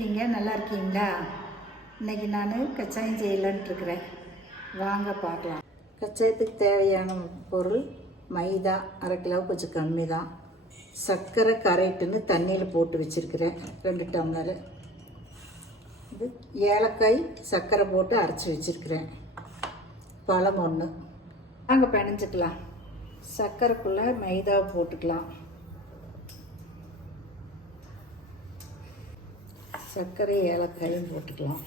இருக்கீங்க? நல்லா இருக்கீங்களா? இன்றைக்கி நான் கச்சாயம் செய்யலான்ட்டு இருக்கிறேன். வாங்க பார்க்கலாம். கச்சாயத்துக்கு தேவையான பொருள் மைதா 1/2 கிலோ, கொஞ்சம் கம்மி தான். சர்க்கரை கரைட்டுன்னு தண்ணியில் போட்டு வச்சுருக்கிறேன் 2 டம்ளரு. இது ஏலக்காய் சர்க்கரை போட்டு அரைச்சி வச்சுருக்கிறேன். பழம் 1. வாங்க பிணைஞ்சிக்கலாம். சர்க்கரைக்குள்ளே மைதாவை போட்டுக்கலாம். சர்க்கரை ஏலக்காயும் போட்டுக்கலாம்.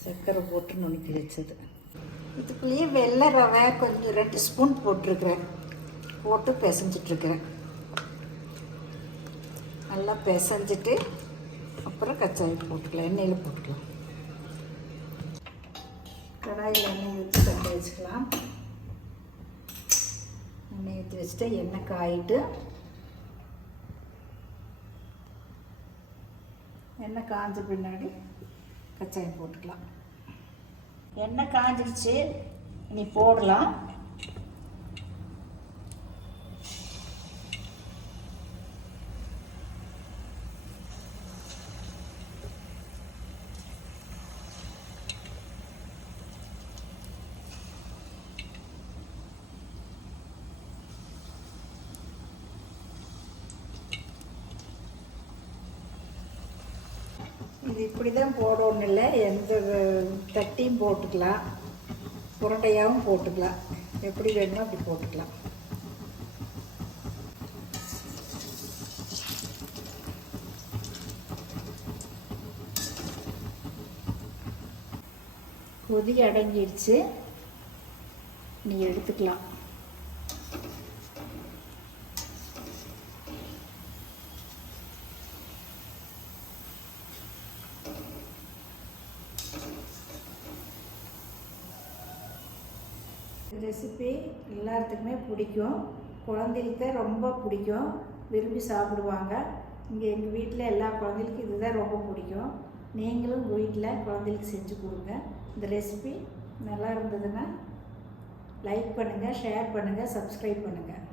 சர்க்கரை போட்டு நுணுக்கி வச்சது. இதுக்குள்ளேயே வெள்ளை ரவை கொஞ்சம் 2 ஸ்பூன் போட்டிருக்கிறேன். போட்டு பிசைஞ்சிட்ருக்கிறேன். நல்லா பிசைஞ்சிட்டு அப்புறம் கச்சாயம் போட்டுக்கலாம். எண்ணெயில் போட்டுக்கலாம். கடாயில் எண்ணெய் ஊற்றி கட்ட வச்சுக்கலாம். எண்ணெய் ஊற்றி வச்சுட்டு எண்ணெய் காயிட்டு எண்ணெய் காஞ்ச பின்னாடி கச்சாயம் போட்டுக்கலாம். எண்ணெய் காஞ்சிடுச்சு, இனி போடலாம். இது இப்படி தான் போடணும் இல்லை, எந்த தட்டியும் போட்டுக்கலாம், உருண்டையாகவும் போட்டுக்கலாம். எப்படி வேணுமோ அப்படி போட்டுக்கலாம். கொதி அடங்கிடுச்சு, நீ எடுத்துக்கலாம். ரெசிபி எல்லாத்துக்குமே பிடிக்கும். குழந்தைகளுக்கு ரொம்ப பிடிக்கும், விரும்பி சாப்பிடுவாங்க. இங்கே எங்கள் வீட்டில் எல்லா குழந்தைகளுக்கும் இதுதான் ரொம்ப பிடிக்கும். நீங்களும் உங்கள் வீட்டில் குழந்தைகளுக்கு செஞ்சு கொடுங்க. இந்த ரெசிபி நல்லா இருந்ததுன்னா லைக் பண்ணுங்கள், ஷேர் பண்ணுங்கள், சப்ஸ்கிரைப் பண்ணுங்கள்.